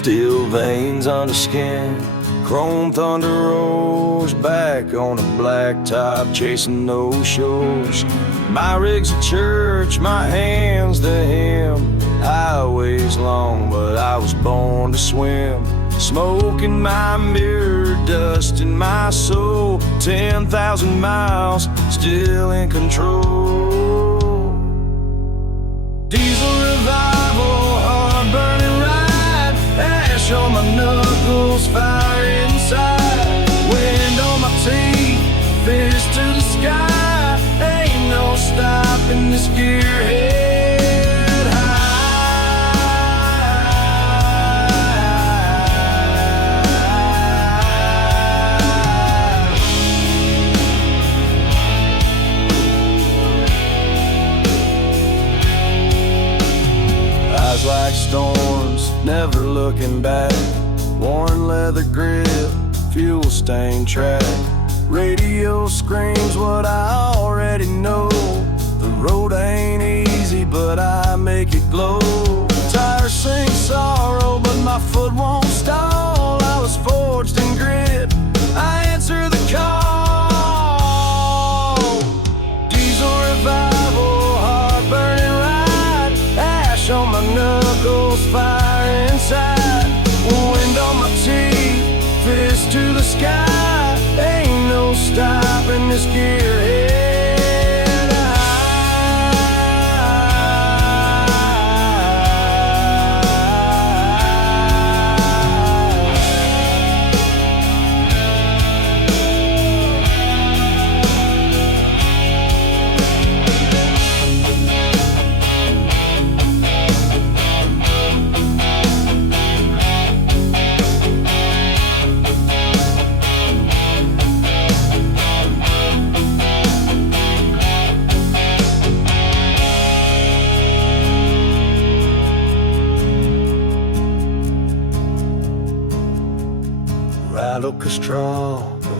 Steel veins under skin, chrome thunder rolls back on a black top, chasing those shores. My rig's a church, my hand's the hymn. Highway's long, but I was born to swim. Smoke in my mirror, dust in my soul. 10,000 miles, still in control. Diesel revival, heart burning right. Ash on my knuckles, fire inside. Wind on my teeth, fist to the sky. Ain't no stopping this gearhead high. Eyes like storms, never looking back. Worn leather grip, fuel stained track. Radio screams what I already know. The road ain't easy, but I make it glow. Tires sing sorrow, but my foot won't stall. I was forged in grit, I answer the call. Diesel revival, heart burning right. Ash on my knuckles, fire inside. Wind on my teeth, fist to the sky. Ain't no stopping this gearhead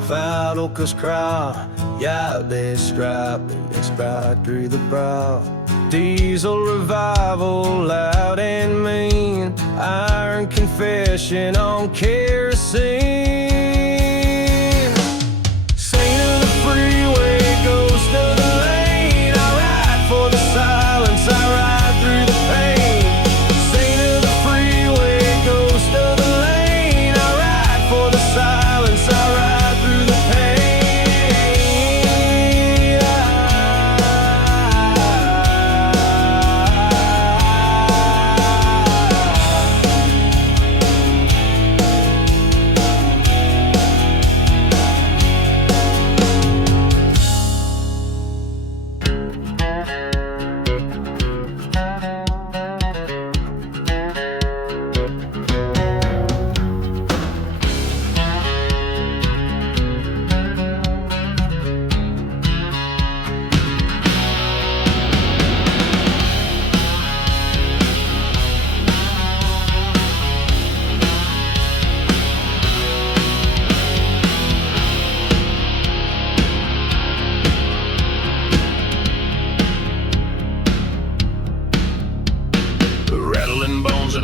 Falcus crawl, yeah, they stripe, it's right through the brow. Diesel revival, loud and mean. Iron confession on kerosene. Saint of the freeway, ghost of the lane. I ride for the silence, I ride through the pain. Saint of the freeway, ghost of the lane. I ride for the silence, I ride through the pain.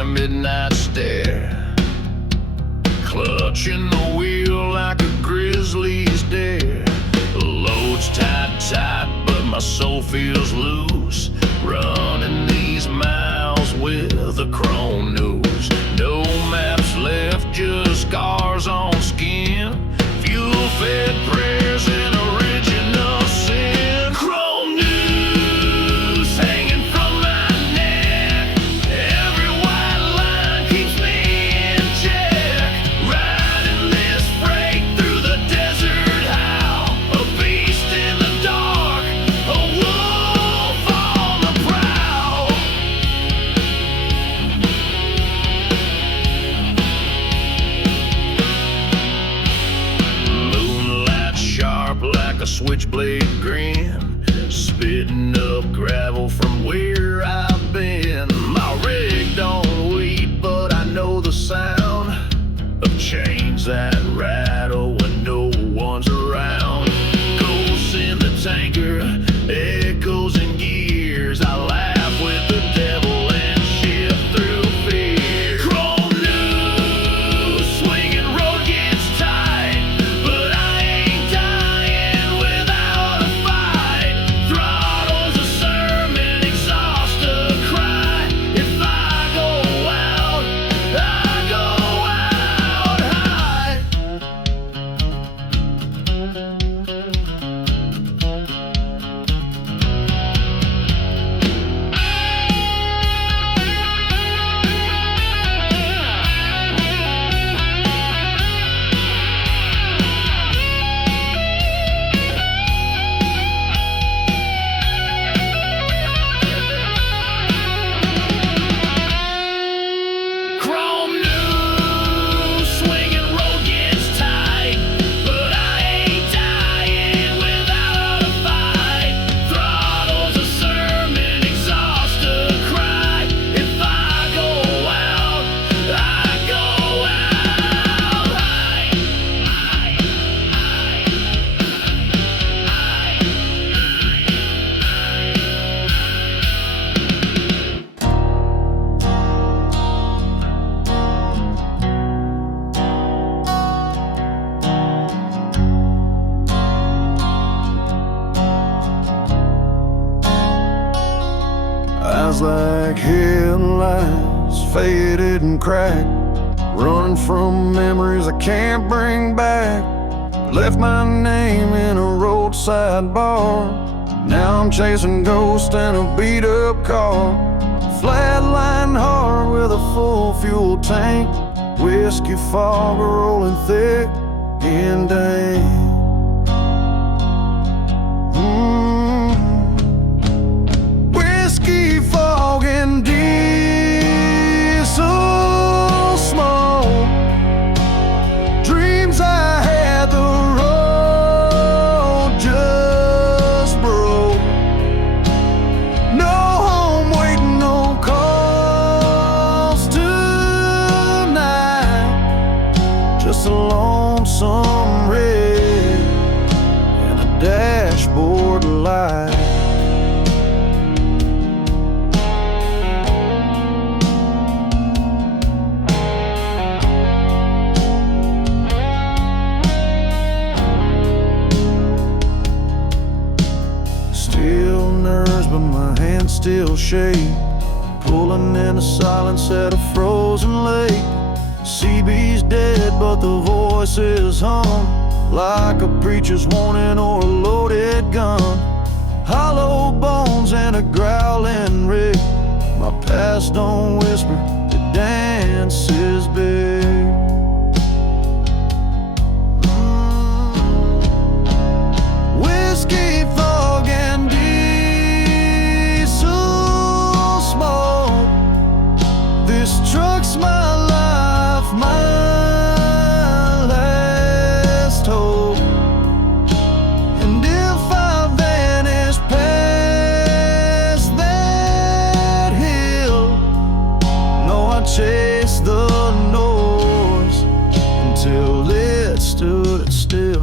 Midnight stare, clutching the wheel like a grizzly's dare. The load's tight, but my soul feels loose. Running these miles with a chrome news. No maps left, just scars on skin. Fuel-fed prayers and original sin. Chrome news hanging from my neck. Every white line keeps me in check. Riding this freight through the desert Howl. A beast in the dark, a wolf on the prowl. Moonlight sharp like a switchblade grin. Spitting up gravel from where I've been. My rig don't weep, but I know the sound of chains that rattle when no one's around. Ghosts in the tanker, echoes in gears. I laugh with the devil and shift through fear. Chrome news. Eyes like headlights, faded and cracked, running from memories I can't bring back. Left my name in a roadside bar, now I'm chasing ghosts in a beat-up car. Flatline hard with a full fuel tank, whiskey fog rolling thick and dank. Whiskey fog and diesel smoke, dreams I had, the road just broke. No home waiting, no calls tonight, just a lonesome rig and a dashboard light. But my hands still shake, pulling in the silence at a frozen lake. CB's dead, but the voices hum like a preacher's warning or a loaded gun. Hollow bones and a growling rig, my past don't whisper, the dance is big. Whiskey fog and this truck's my life, my last hope. And if I vanish past that hill, no, I chase the noise until it stood still.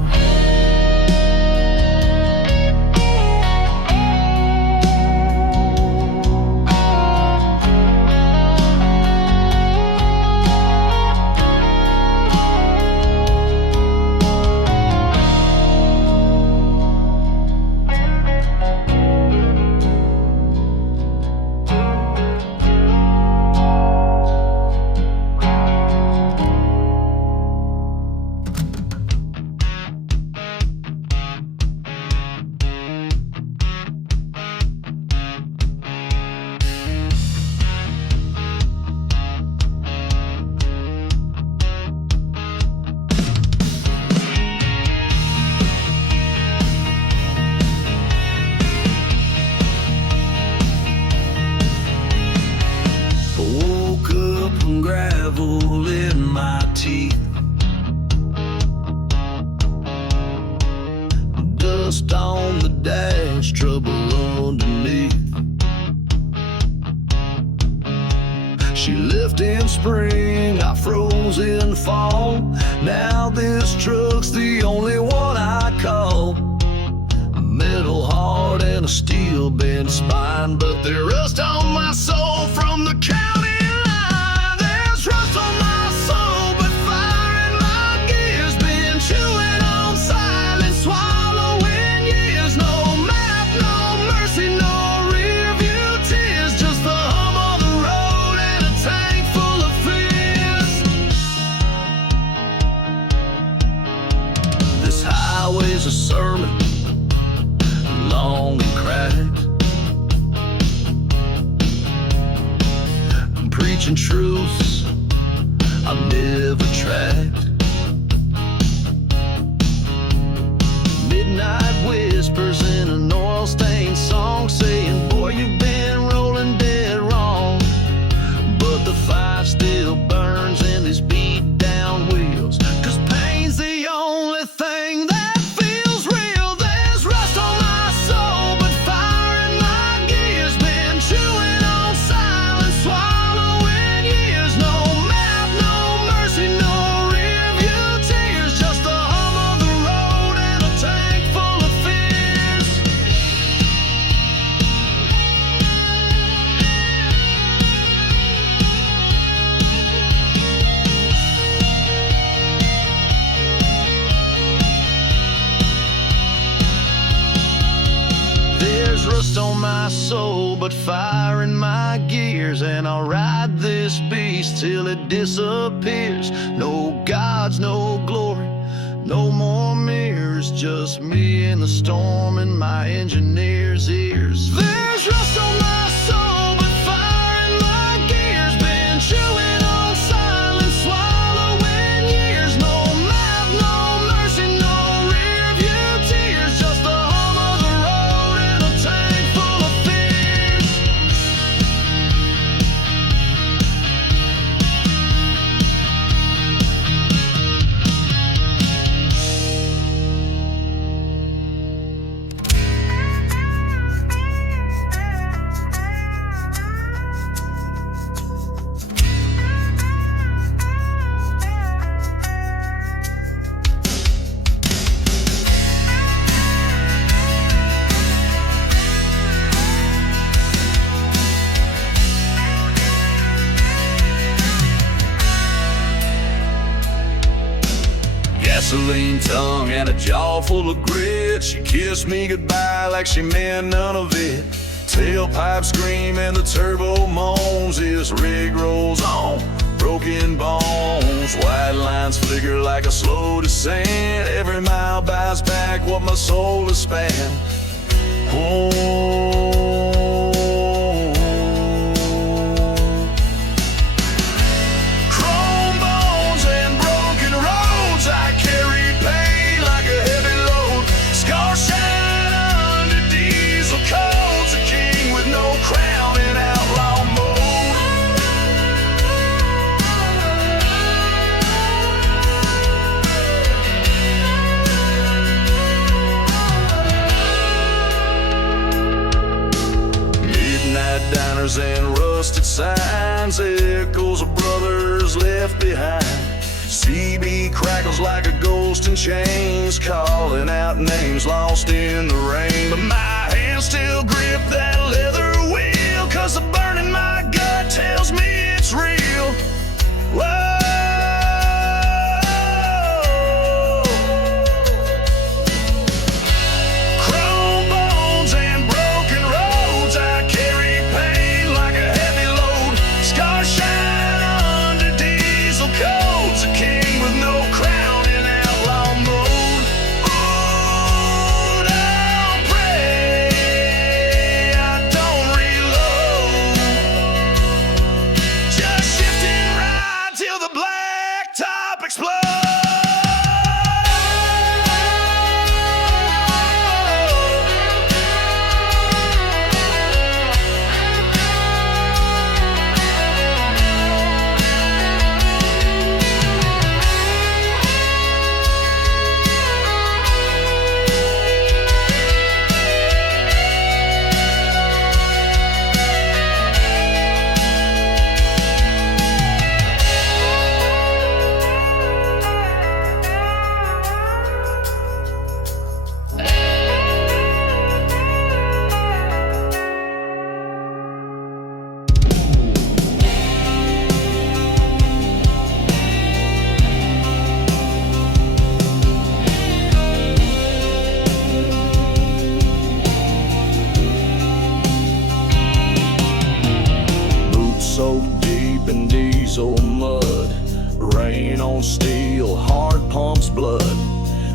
Gravel in my teeth, dust on the dash, trouble underneath. She left in spring, I froze in fall. Now this truck's the only one I call. Metal heart and a steel bent spine, but there's rust on my soul from the county. A sermon, long and cracked. I'm preaching truths I've never tracked. Midnight whispers in an oil-stained song, saying, boy, you've been rolling dead wrong. But the fire still burns in these beat-down wheels, 'cause pain's the only thing that no There's rust on my soul, but fire in my gears, and I'll ride this beast till it disappears. No gods, no glory, no more mirrors, just me in the storm in my engineer's ears. There's rust on my soul, but fire in my gears, been chewing on silence, swallowing years. No map, no mercy, no rear view tears, just the hum of the road in a tank full of fears. Gasoline tongue and a jaw full of grit. She kissed me goodbye like she meant none of it. Tailpipe scream and the turbo moans. This rig rolls on, broken bones. White lines flicker like a slow descent. Every mile buys back what my soul has spent. Oh. And rusted signs, echoes of brothers left behind. CB crackles like a ghost in chains, calling out names lost in the rain. But my hands still grip that leather wheel, 'cause the burn in my gut tells me it's real. Whoa.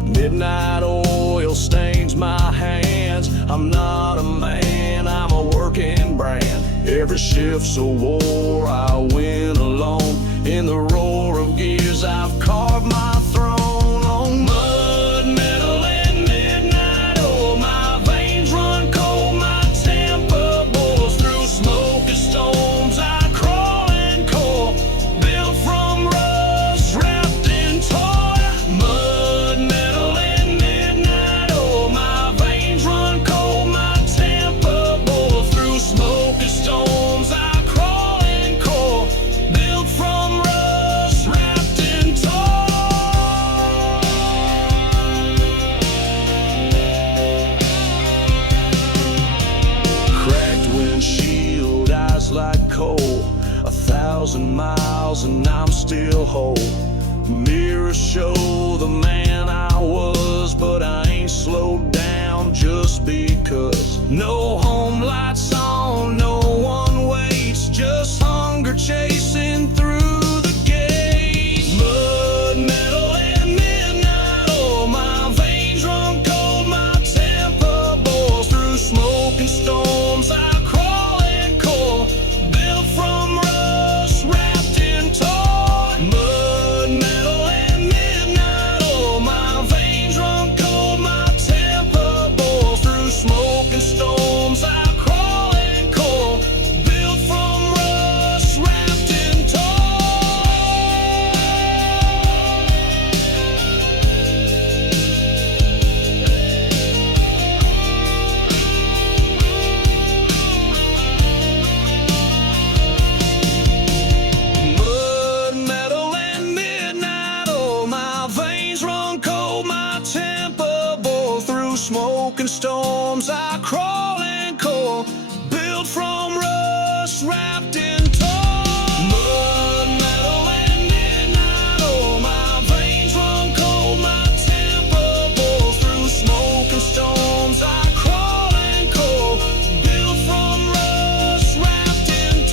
Midnight oil stains my hands. I'm not a man, I'm a working brand. Every shift's a war, I win alone. In the roar of gears, I've carved my throne on mud, metal, and midnight oil. My veins run cold, my temper boils through smoke and storms. I crawl and coil, built from rust, wrapped in toil. Mud, metal, and midnight oil. My veins run cold, my temper boils through smoke and storms. I crawl and coil, built from rust, wrapped in toil. Cracked windshield, eyes like coal. 1,000 miles and I'm still whole. Mirrors show the man I was, but I ain't slowed down just because No home lights on, no one waits, just hunger chasing through the gates. Mud, metal, and midnight, oh, my veins run cold, my temper boils through smoke and storms. I crawl and core, built from rust, wrapped in toil. Mud, metal, and midnight, oh, my veins run cold, my temper boils through smoke and storms. I crawl and core, built from rust, wrapped in mud, metal, and midnight, oh, my veins run cold, my temper boils through smoke and storms. I crawl and core, built from rust, wrapped in toil. Mud, metal, and midnight, oh, my veins run cold, my temper boils through smoke and storms. I crawl and core, built from rust, wrapped in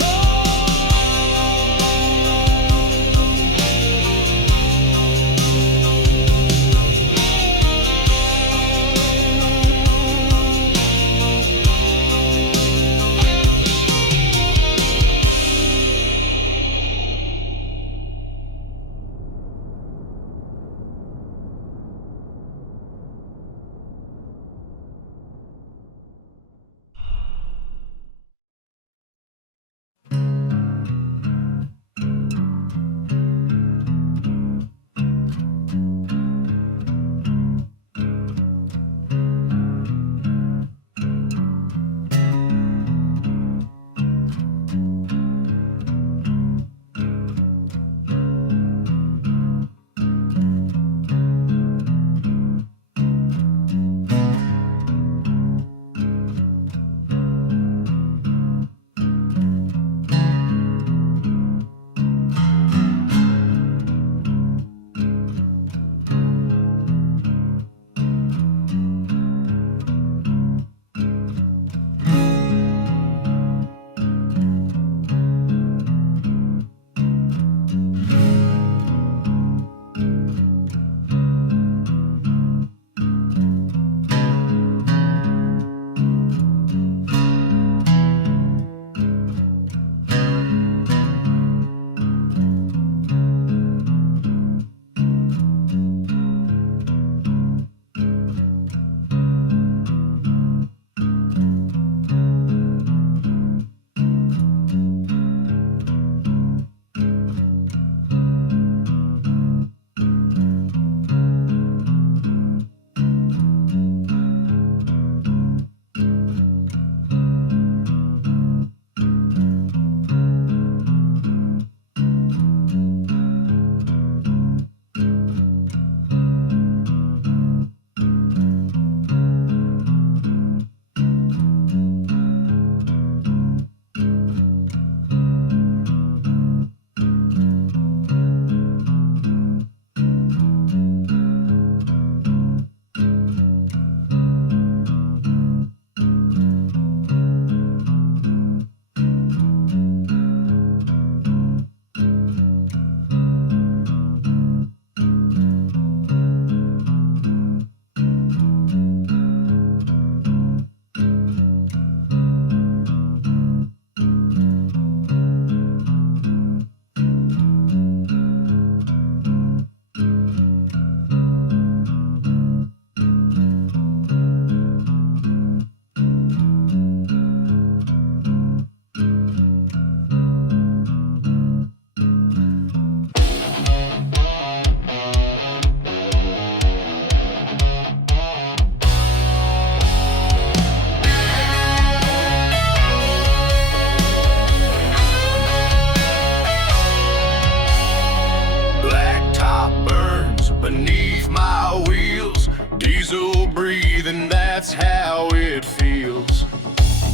breathing, that's how it feels.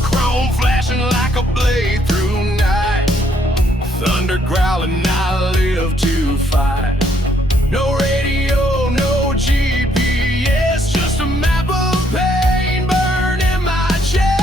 Chrome flashing like a blade through night. Thunder growling, I live to fight. No radio, no GPS, just a map of pain burning my chest.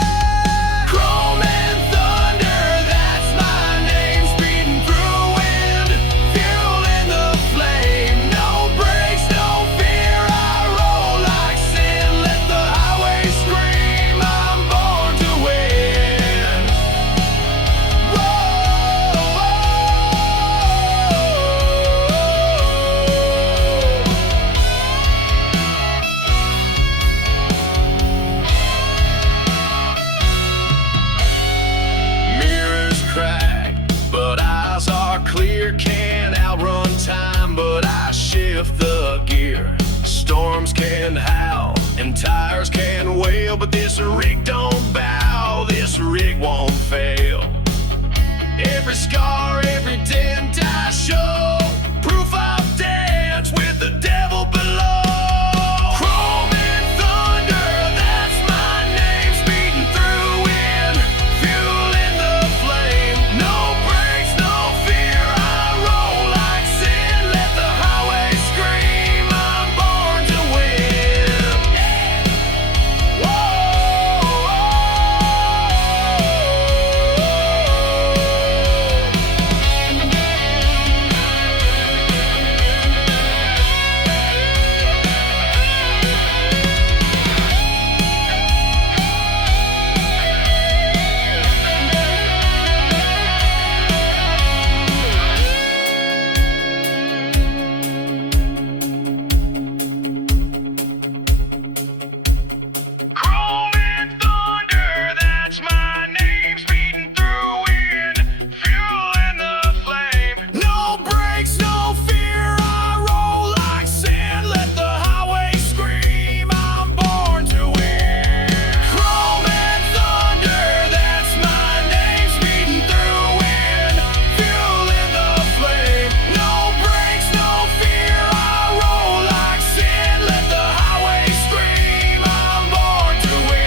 shift the gear. Storms can howl and tires can wail, but this rig don't bow, this rig won't fail. Every scar, every dent I show, proof I've danced with the devil below. Chrome and thunder, that's my name, speeding through in, fueling the flame. No brakes, no fear, I roll like sin, let the highway scream, I'm born to win. Chrome and thunder, that's my name, speeding through in, fueling the flame. No brakes, no fear, I roll like sand, let the highway scream, I'm born to win. Chrome and thunder, that's my name, speeding through in, fueling the flame. No brakes, no fear, I roll like sand, let the highway scream, I'm born to win.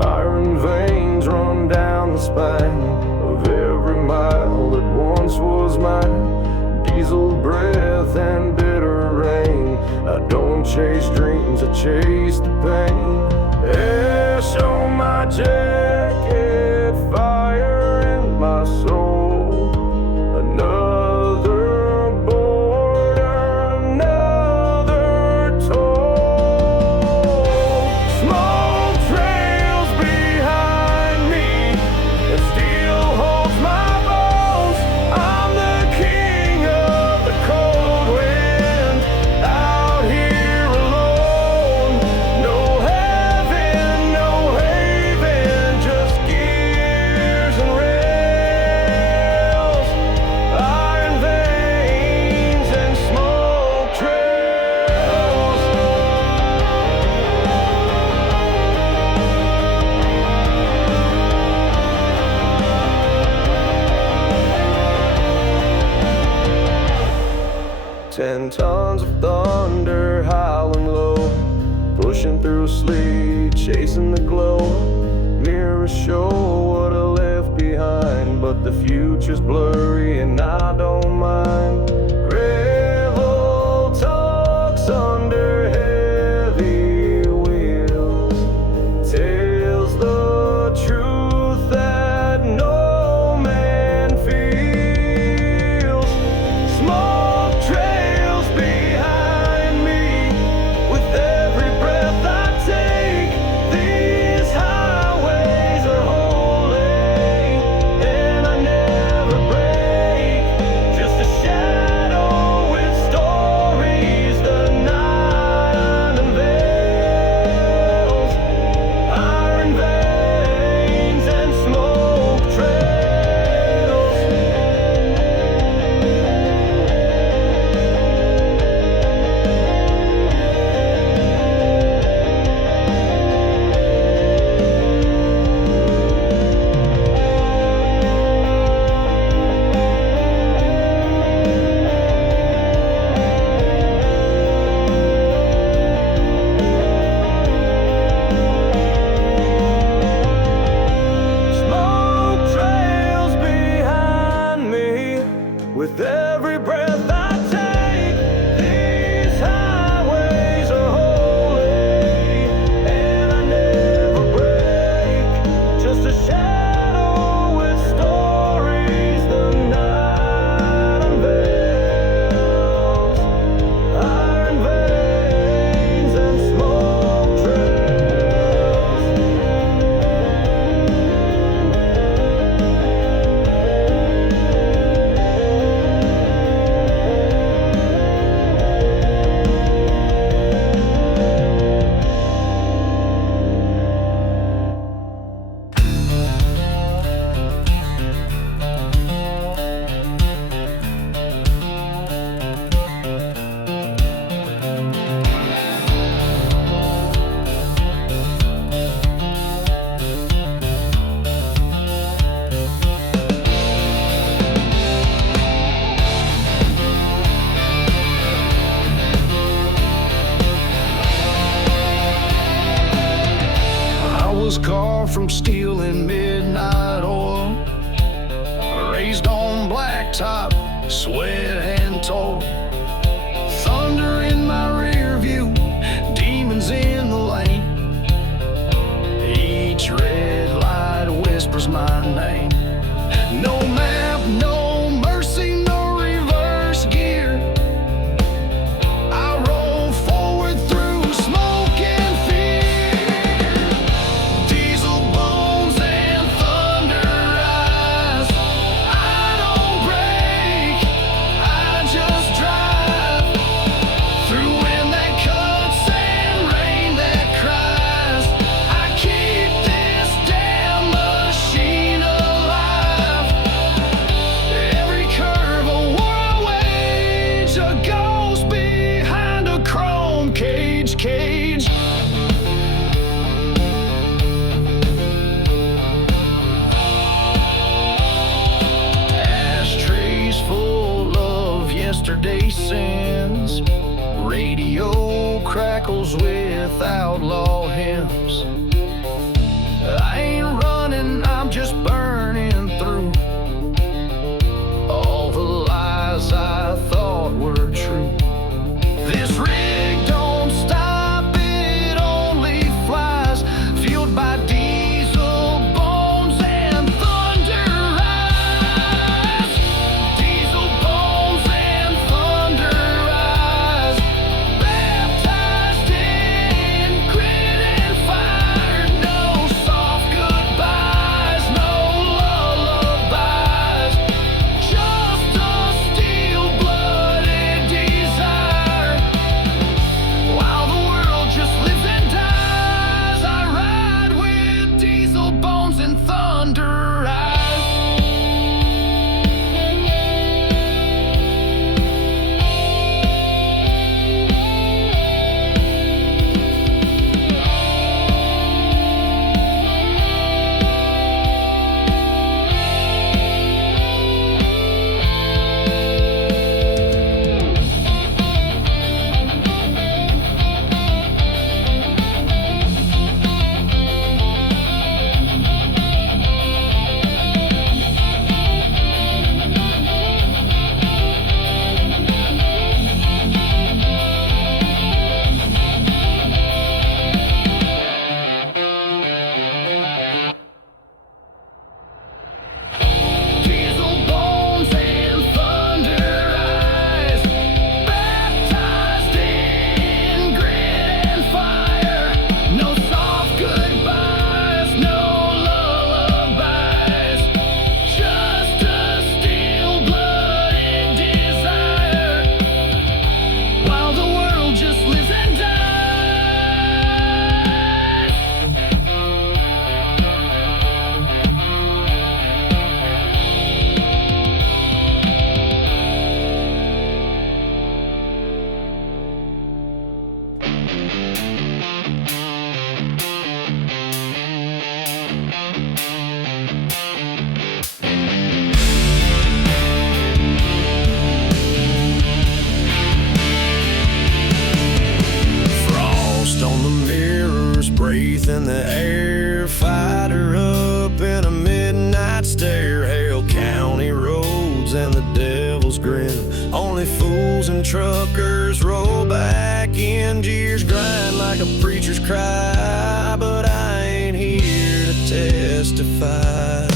Iron veins run down the spine of every mile that once was mine. Diesel breath and bitter rain. I don't chase dreams, I chase the pain. Yeah, show my jacket, fire in my soul. Another border, another toll. Smoke trails behind me, and steel holds my bones. I'm the king of the cold wind, out here alone. No heaven, no haven, just gears and rails, iron veins and smoke trails. 10 tons of thunder howling low, pushing through sleet, chasing the glow. Mirrors show what I left behind, but the future's blurry and I don't mind. Gravel talks under heavy wheels, tells the truth that no man feels. Smoke trails behind me, with every breath I take. These highways are holy, and I never break. Just a shadow scarred from stealing midnight oil. Raised on blacktop, sweat and toil. Thunder in my rear view, demons in the lane. Each red light whispers my name. No map, no mercy, no reverse gear. I roll forward through smoke and fear. Diesel bones and thunder eyes. I don't break, I just drive. Through wind that cuts and rain that cries. I keep this damn machine alive. Every curve a war I wage, a ghost behind a chrome cage. Ashtrays full of yesterday's sins. Radio crackles with outlaw hymns. I ain't running, I'm just burning through all the lies I thought were true. This rig don't stop, it only flies, fueled by diesel bones and thunder eyes. Diesel bones and thunder eyes, baptized in grit and fire. No soft goodbyes, no lullabies, just a steel-blooded desire. While the world just lives and dies, I ride with diesel bones and thunder eyes. Diesel bones and thunder eyes, baptized in grit and fire. No soft goodbyes, no lullabies, just a steel-blooded desire. While the world just lives and dies. Frost on the mirrors, breath in the air. Fighter up in a midnight stare. Hale County roads and the devil's grin. Only fools and truckers roll back in. Gears grind like a preacher's cry, but I ain't here to testify.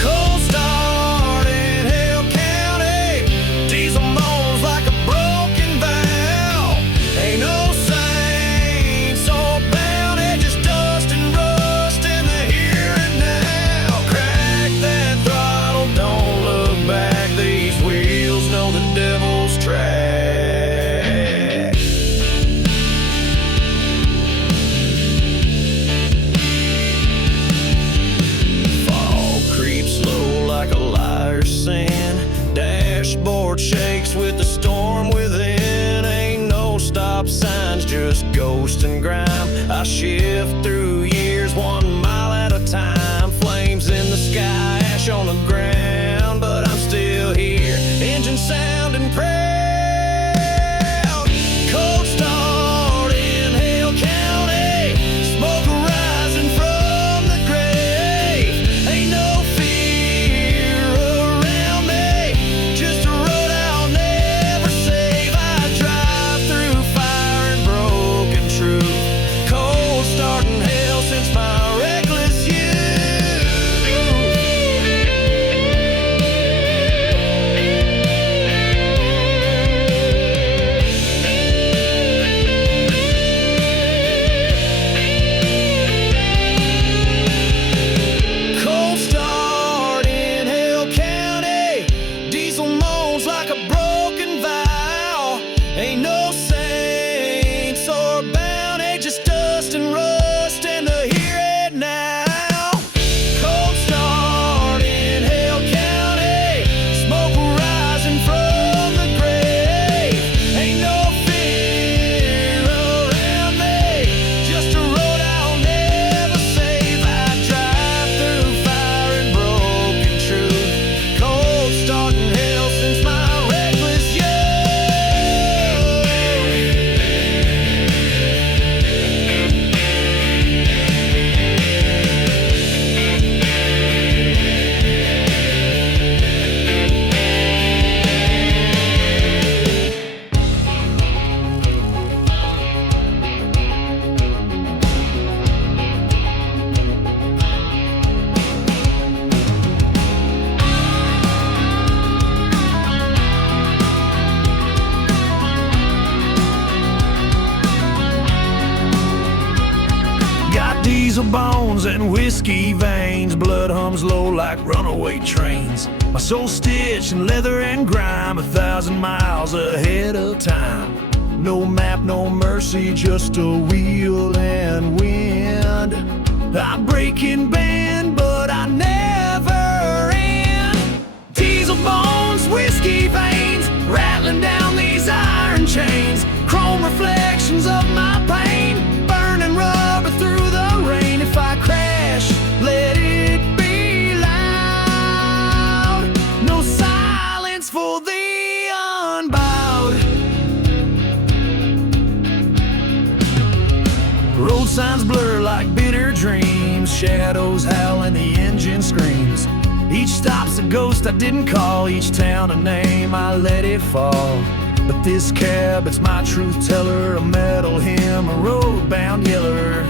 Cold start in Hale County, diesel moans like a broken valve. Ain't no saints or bound, just dust and rust in the here and now. Crack that throttle, don't look back. These wheels know the devil's track. Fog creeps slow like a liar's sin. Dashboard shakes with the storm within. Ain't no stop signs, just ghost and grime. I shift through years 1 mile at a time. Flames in the sky, ash on the ground, but I'm still here. Engine sounding proud. Cold start in Hale County, smoke around. Diesel bones and whiskey veins, blood hums low like runaway trains. My soul stitched in leather and grime, 1,000 miles ahead of time. No map, no mercy, just a wheel and wind. I break and bend, but I never end. Diesel bones, whiskey veins, rattling down these iron chains. Chrome reflections of my pain, burning rubber through the rain. If I crash, let it be loud. No silence for the unbowed. Road signs blur like bitter dreams, shadows howl and the engine screams. Each stop's a ghost I didn't call, each town a name I let it fall. But this cab, it's my truth teller, a metal hymn, a roadbound yeller.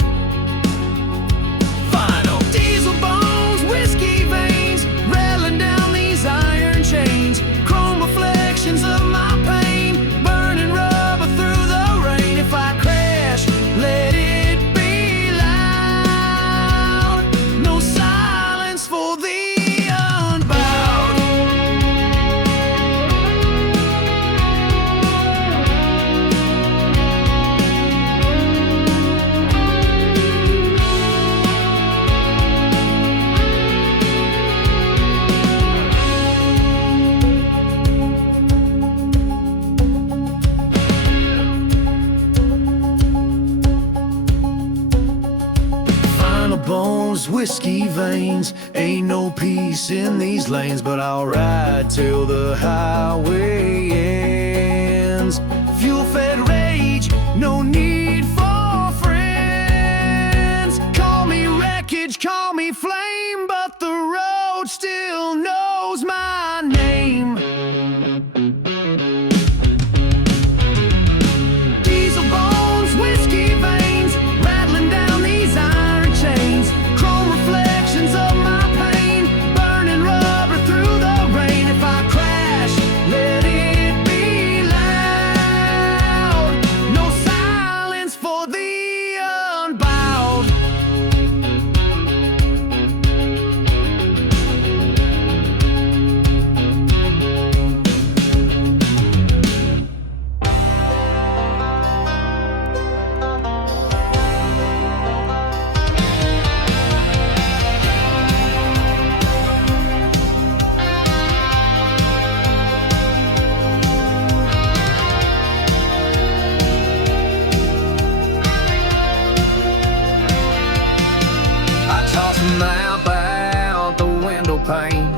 Final diesel bones, whiskey veins, rattling down these iron chains. Chrome reflections of my pain, burning rubber through the rain. If I crash, let it be loud. No silence for the unbowed. Bones, whiskey veins, ain't no peace in these lanes, but I'll ride till the highway ends. Fuel-fed rage, no need for friends. Call me wreckage, call me flame, but the road still knows my name. Diesel bones, whiskey veins, rattling down these iron chains. Chrome reflections of my pain, burning rubber through the rain. If I crash, let it be loud. No silence for the unbowed. I toss a map out the window pane,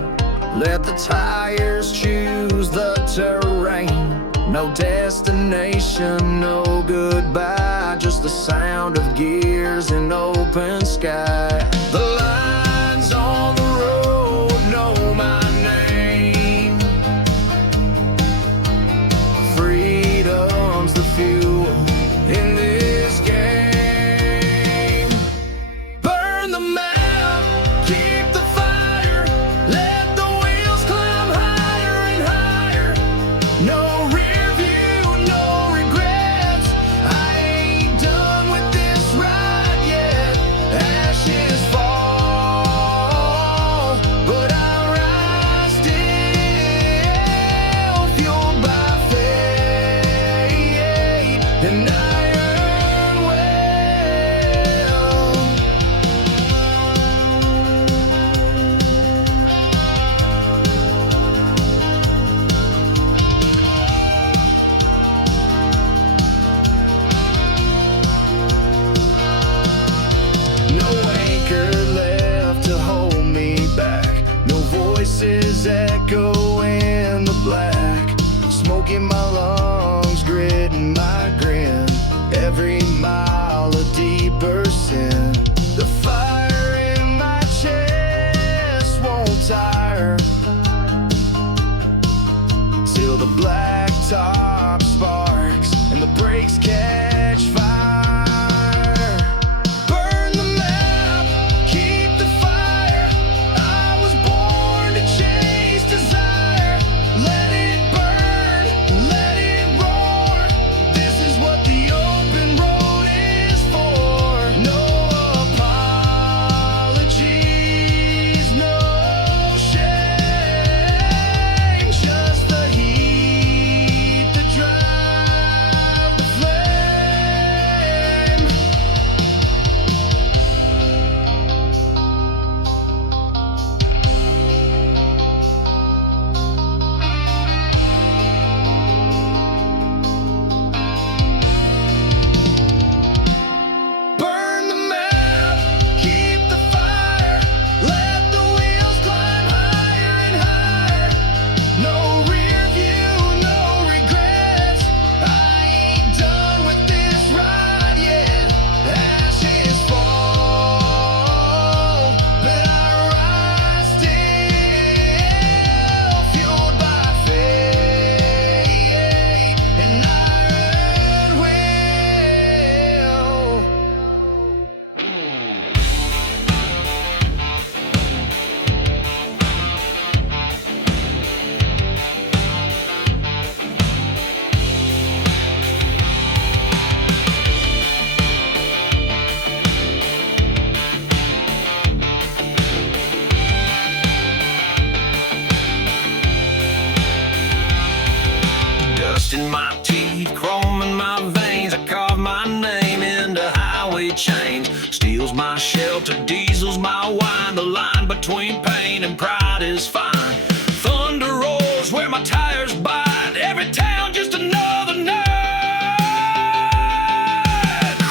let the tires choose the terrain. No destination, no goodbye, just the sound of gears in open sky. The lines on the road know my name. Freedom's the fuel in this game. Burn the map, keep the fire, let the wheels climb higher and higher. No rear view, no regrets. I ain't done with this ride yet. Ashes fall, but I rise still, fueled by faith, and I Delta diesel's my wine. The line between pain and pride is fine. Thunder roars where my tires bite. Every town just another night.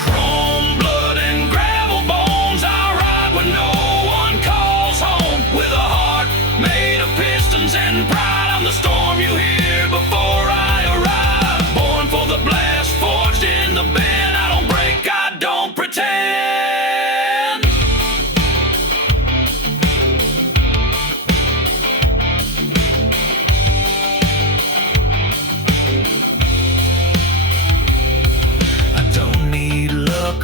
Chrome blood and gravel bones, I ride when no one calls home. With a heart made of pistons and pride, I'm the storm you hear before I arrive. Born for the blast, forged in the bend. I don't break, I don't pretend.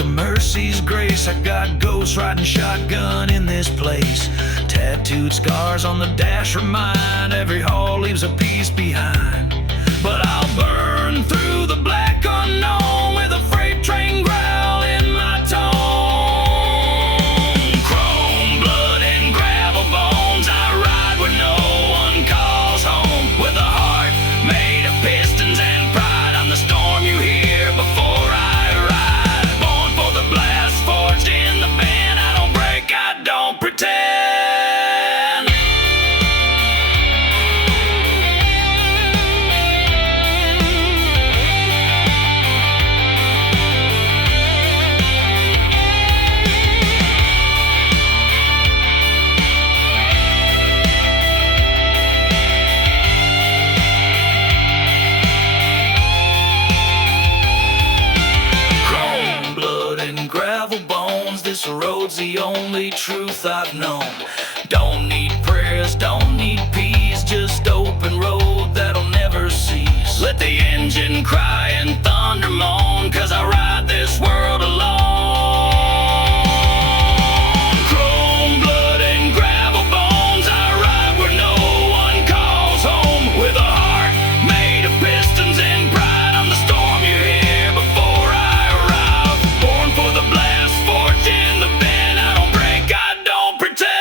Mercy's grace, I got ghosts riding shotgun in this place. Tattooed scars on the dash remind every haul leaves a piece behind. But I'll burn through the black unknown with a freight train growl in my tone. Chrome blood and gravel bones, I ride where no one calls home. With a heart made of pistons and pride, I'm the storm you hear before I arrive. Blast forged in the band, I don't break, I don't pretend. This road's the only truth I've known. Don't need prayers, don't need peace, just open road that'll never cease. Let the engine cry and thunder moan, 'cause I ride this world alone. Chrome blood and gravel bones, I ride where no one calls home. With a heart made of pistons and pride, I'm the storm you hear before I arrive. Born for the blast, forged in the bend, I don't break, I don't pretend.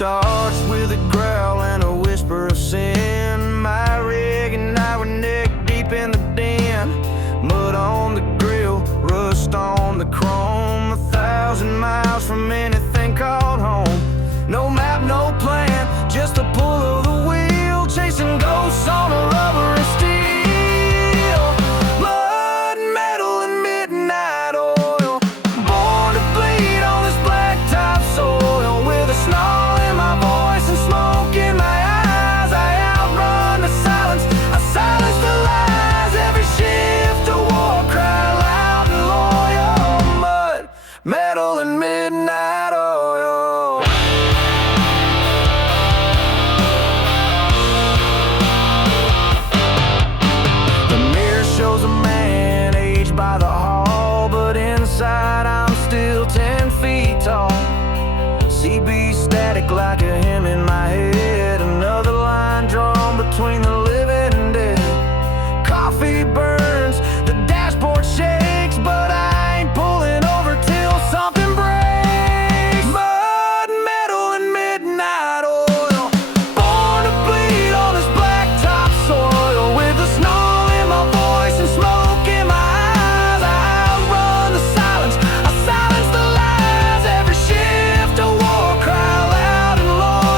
Starts with a growl and a whisper of sin. My rig and I were neck deep in the den. Mud on the grill, rust on the chrome. 1,000 miles from anything called home. No map, no plan, just the pull of the wheel. Chasing ghosts on a rubber and steel. Blood, metal, and midnight oil. Born to bleed on this blacktop soil. With a snarl voice and smoke in my eyes, I outrun the silence, I silence the lies. Every shift a war cry, loud and loyal. Mud, metal, and midnight oil. The mirror shows a man aged by the hall, but inside I'm still 10 feet tall. CB static like a hymn in my head. Another line drawn between the living and dead. Coffee burns, the dashboard shakes, but I ain't pulling over till something breaks. Mud, metal, and midnight oil. Born to bleed on this blacktop soil. With a snarl in my voice and smoke in my eyes, I outrun the silence, I silence the lies. Every shift a war cry, loud and low.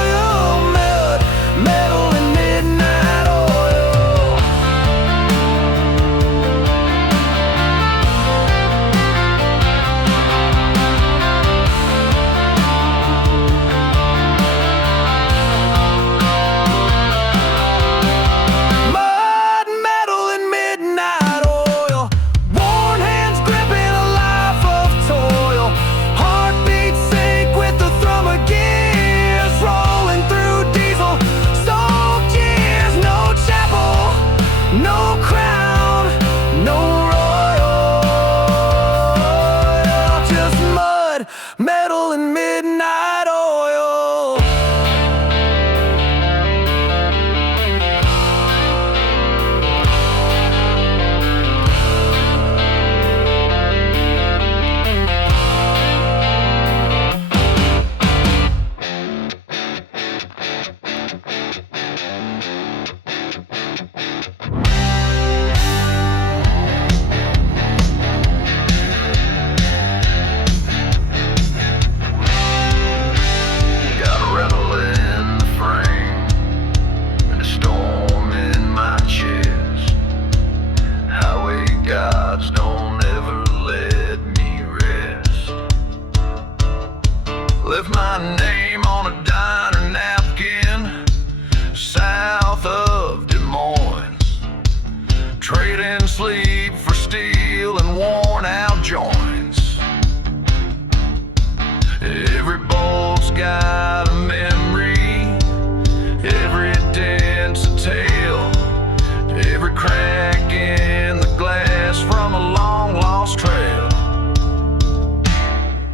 Left my name on a diner napkin south of Des Moines, trading sleep for steel and worn out joints. Every bolt's got a memory, every dent's a tale, every crack in the glass from a long lost trail.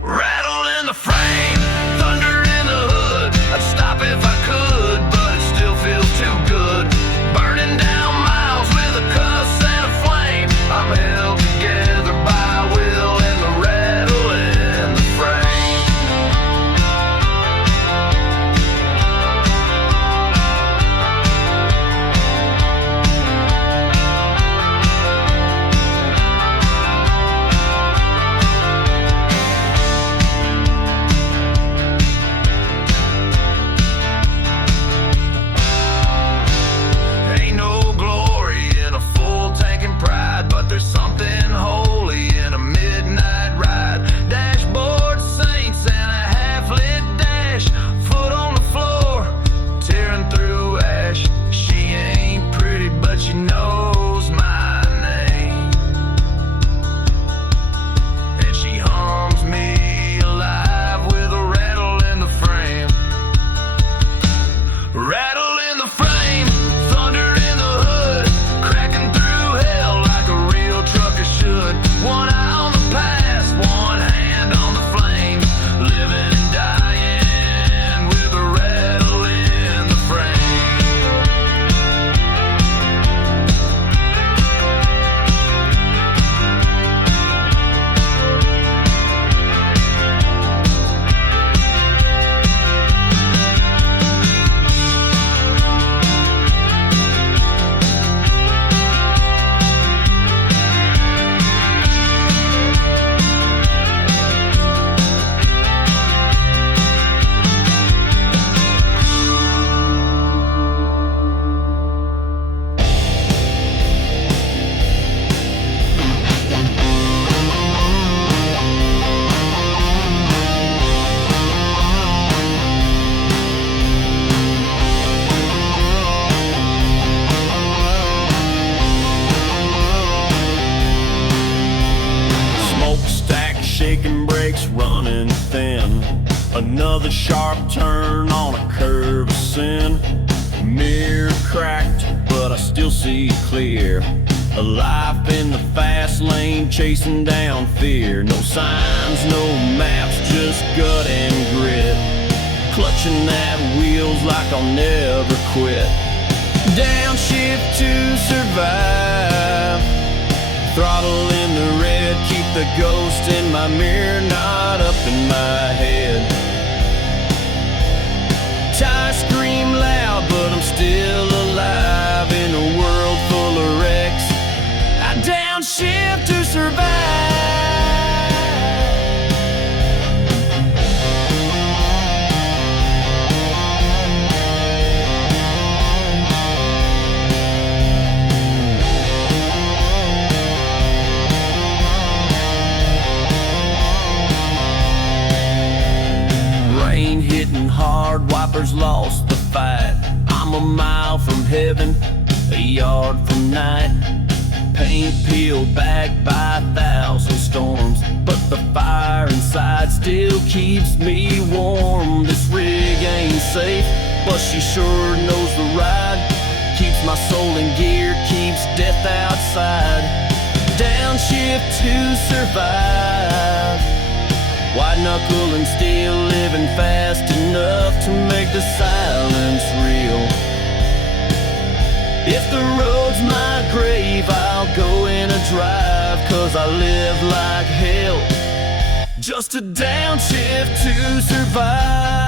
Rattle in the frame, thunder in the hood. I'd stop if I could, but it still feels too good. Burning down miles with a cuss and a flame. I'm held together by will and the rattle in the frame. Ain't no glory in a full tank and pride, but there's something holy in a midnight ride. Dashboard saints and a half-lit dash, foot on the floor, tearing through ash. She ain't pretty, but she knows my name, and she hums me alive with a rattle in the frame. Rattle in the frame, thunder in the hood, cracking through hell like a real trucker should. One eye on the past, one hand on the flames, living and dying with a rattle in the frame. Smokestack shaking brakes running thin. Another sharp turn on a curve of sin. Mirror cracked, but I still see clear. A life in the fast lane chasing down fear. No signs, no maps, just gut and grit. Clutching that wheels like I'll never quit. Downshift to survive. Throttle in the red, keep the ghost in my mirror, not up in my head. Tires scream loud, but I'm still alive in a world full of wrecks. I downshift to survive. Rain hitting hard, wipers lost the fight. I'm a mile from heaven, a yard from night. Paint peeled back by 1,000 storms, but the fire inside still keeps me warm. This rig ain't safe, but she sure knows the ride. Keeps my soul in gear, keeps death outside. Downshift to survive. White knuckle and steel, living fast enough to make the silence real. If the road's my grave, I'll go in a drive, 'cause I live like hell, just a downshift to survive.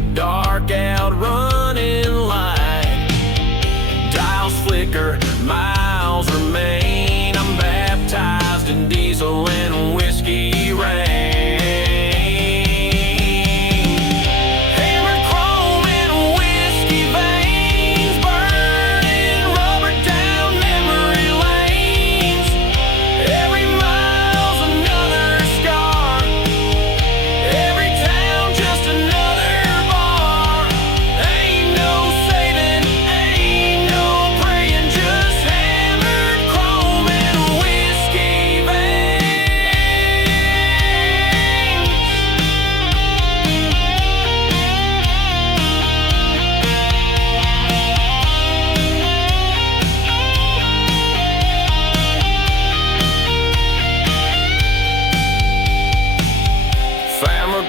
a dark out running light. Dials flicker, miles remain. I'm baptized in diesel and whiskey rain.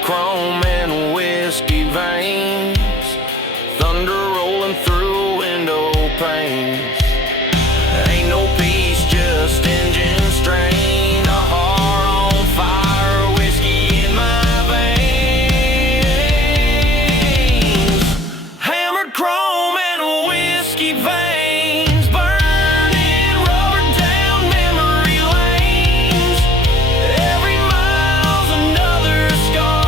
Chrome and whiskey veins, thunder rolling through window panes. Ain't no peace, just engine strain. A heart on fire, whiskey in my veins. Hammered chrome and whiskey veins, burning rubber down memory lanes. Every mile's another scar.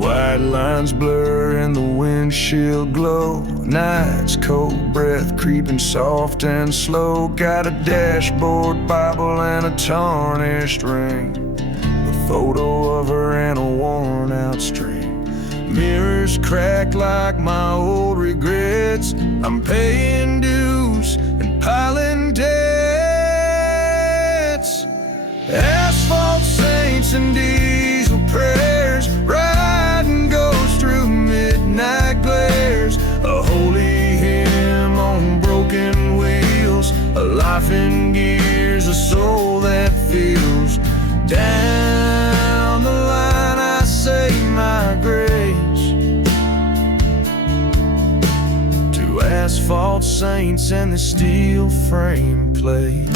White lines blur in the windshield glow. Night's cold breath creeping soft and slow. Got a dashboard Bible and a tarnished ring, a photo of her and a worn out string. Mirrors crack like my old regrets. I'm paying dues and piling debts. Asphalt saints and diesel prayers. Riding ghosts through midnight glares. A holy hymn on broken wheels. A life in gears, a soul that feels. Down the line I say my grace to asphalt saints and the steel frame place.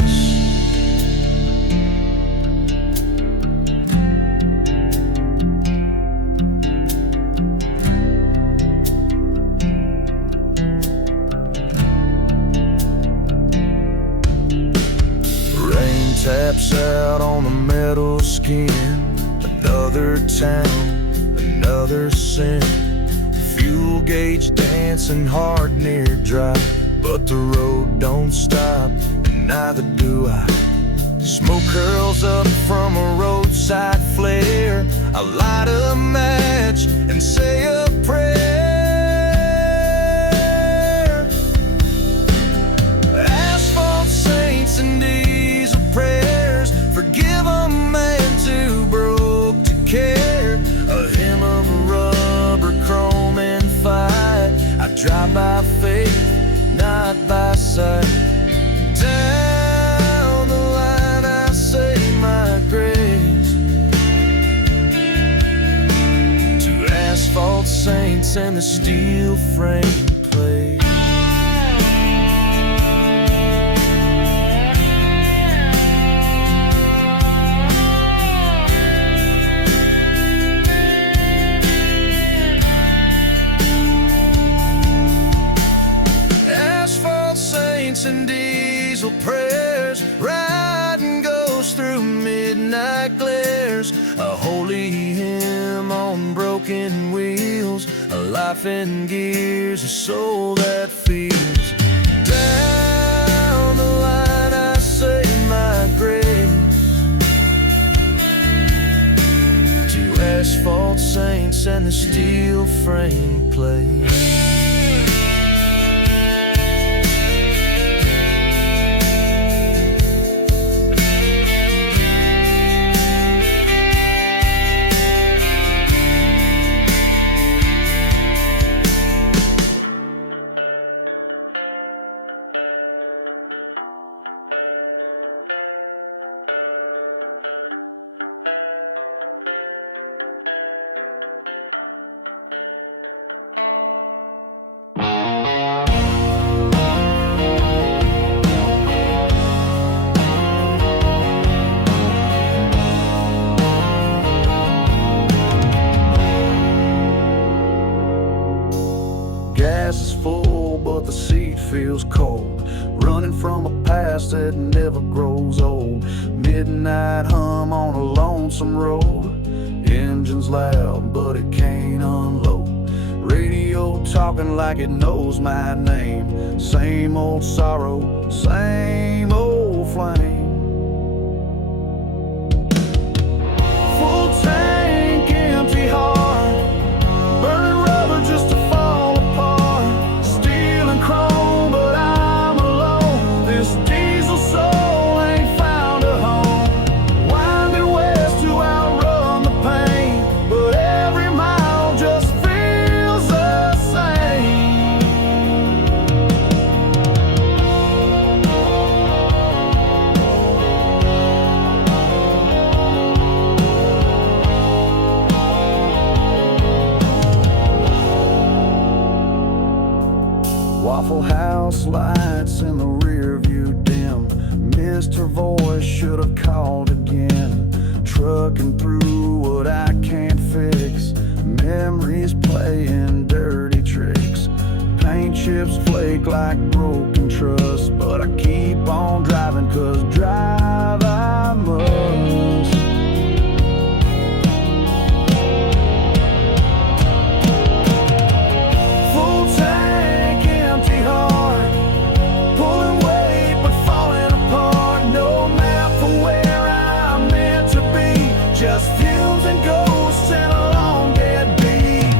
Taps out on the metal skin. Another town, another sin. Fuel gauge dancing, heart near dry. But the road don't stop, and neither do I. Smoke curls up from a roadside flare. I light a match and say a prayer. Asphalt saints and diesel prayers. Forgive a man too broke to care. A hymn of rubber, chrome and fight. I drive by faith, not by sight. Down the line I say my grace to asphalt saints and the steel frame place. And diesel prayers, riding ghosts through midnight glares. A holy hymn on broken wheels. A life in gears, a soul that feels. Down the line I say my grace to asphalt saints and the steel frame place. feels cold, running from a past that never grows old. Midnight hum on a lonesome road, engine's loud but it can't unload. Radio talking like it knows my name. Same old sorrow, same old flame. Full tank, empty heart, burning rubber just to fall apart. Steel and chrome, but I'm alone. This diesel soul ain't found a home. Winding west to outrun the pain, but every mile just feels the same. Waffle House lights in the rear view dim. Missed her voice, should have called again. Trucking through what I can't fix. Memories playing dirty tricks. Paint chips flake like broken trust, but I keep on driving 'cause drive I must. Full tank, empty heart, pulling weight but falling apart. No map for where I'm meant to be, just fumes and ghosts and a long dead beat.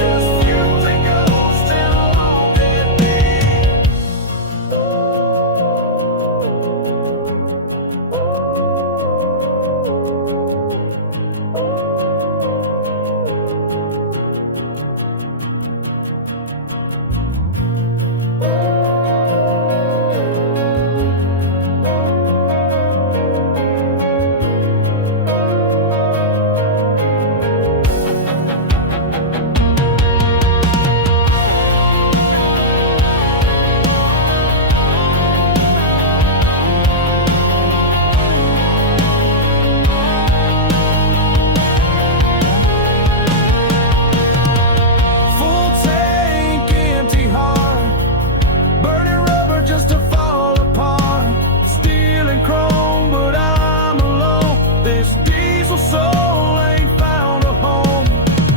Just fumes and ghosts and a long dead beat. Full tank, empty heart, burning rubber just to fall apart. Steel and chrome, but I'm alone. This diesel soul ain't found a home.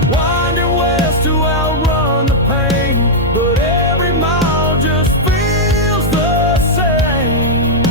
Winding west to outrun the pain, but every mile just feels the same.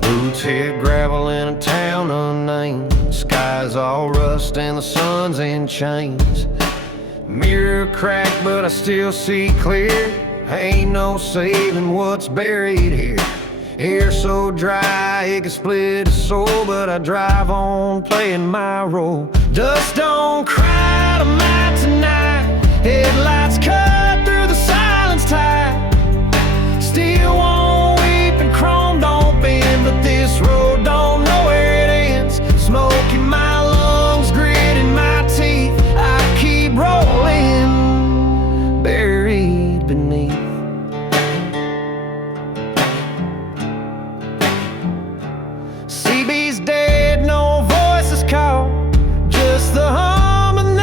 Boots hit gravel in a town unnamed. Sky's all rust and the sun's in chains. Mirror cracked, but I still see clear. Ain't no saving what's buried here. Air so dry it can split a soul, but I drive on playing my role. Dust don't cry to my tonight. Headlights cut through the silence tight. Steel won't weep and chrome don't bend, but this road don't know where it ends. Smoke in my lungs, grit in my teeth. I keep rolling, buried beneath. CB's dead, no voices call, just the hum and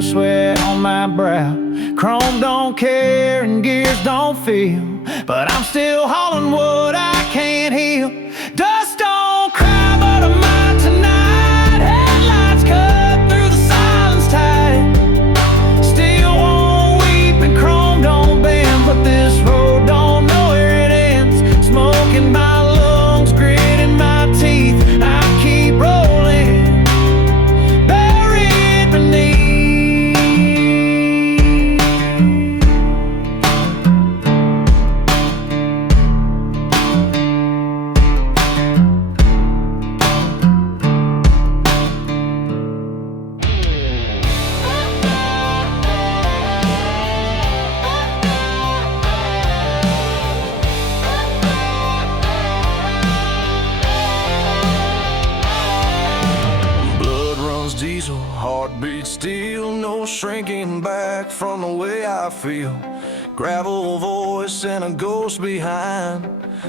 feel sweat on my brow. Chrome don't care and gears don't feel, but I'm still hauling what I can't heal. Dust don't cry, but I might tonight. Headlights cut through the silence tight. Still won't weep and chrome don't bend, but this road don't know where it ends. Smoke in my lungs, grit in my teeth. I keep rolling, buried beneath. Blood runs diesel, heartbeat steel, no shrinking back from the way I feel. Gravel voice and a ghost behind.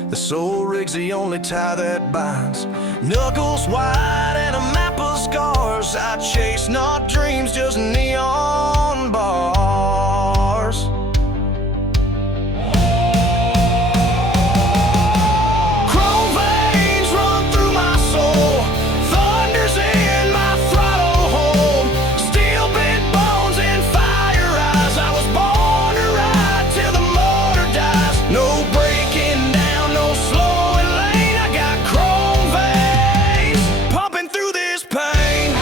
The soul rig's the only tie that binds. Knuckles wide and a map of scars. I chase not dreams, just neon bars. Chrome veins run through my soul. Thunder's in my throttle hole. Steel bent bones and fire eyes. I was born to ride till the motor dies. No breaking down, no slowing lane. I got chrome veins pumping through this pain.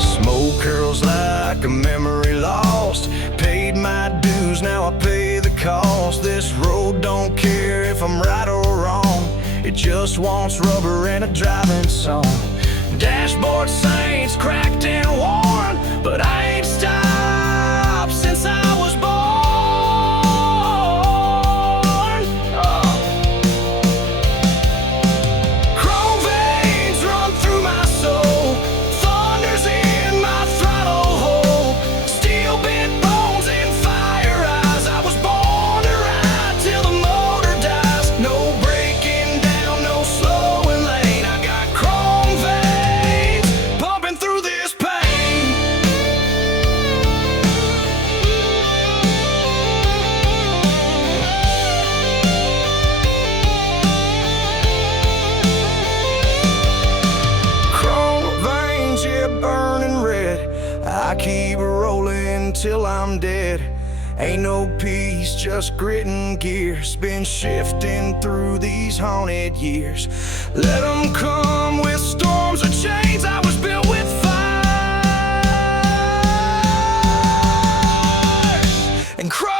Smoke curls like a memory lost. Paid my dues, now I pay the cost. This road don't care if I'm right or wrong. It just wants rubber and a driving song. Dashboard saints cracked and worn, but I ain't stopped since I was born. Chrome veins run through my soul. Thunder's in my throttle hole. Steel bent bones and fire eyes. I was born to ride till the motor dies. No breaking down, no slowing lane. I got chrome veins pumping through this pain. Chrome veins, yeah, burning red. I keep rolling till I'm dead. Ain't no peace, just grit and gears. Been shifting through these haunted years. Let them come with storms or chains. I was built with fire and cry.